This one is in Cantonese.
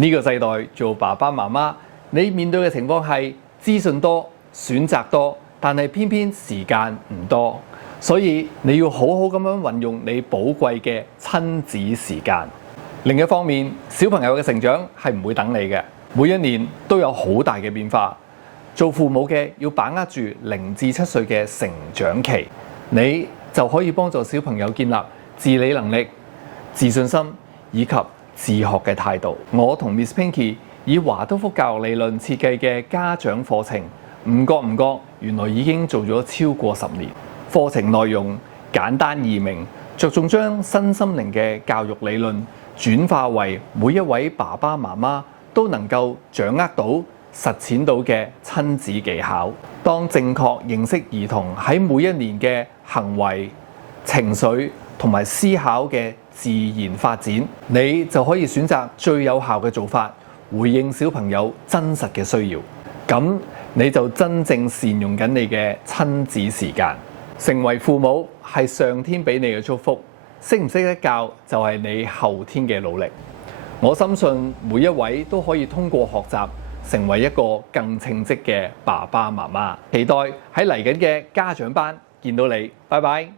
呢個世代做爸爸媽媽，你面對嘅情況係資訊多、選擇多，但係偏偏時間唔多，所以你要好好咁樣運用你寶貴嘅親子時間。另一方面，小朋友嘅成長係唔會等你嘅，每一年都有好大嘅變化。做父母嘅要把握住0至7歲嘅成長期，你就可以幫助小朋友建立自理能力、自信心以及自學嘅態度。我同 Miss Pinky 以華德福教育理論設計嘅家長課程，唔覺原來已經做咗超過10年。課程內容簡單易明，着重將身心靈嘅教育理論轉化為每一位爸爸媽媽都能夠掌握到、實踐到嘅親子技巧。當正確認識兒童喺每一年嘅行為、情緒同埋思考嘅自然發展，你就可以選擇最有效嘅做法，回應小朋友真實嘅需要。咁你就真正善用緊你嘅親子時間。成為父母係上天俾你嘅祝福，識唔識得教就係你後天嘅努力。我深信每一位都可以通過學習成為一個更稱職嘅爸爸媽媽。期待喺嚟緊嘅家長班見到你。拜拜。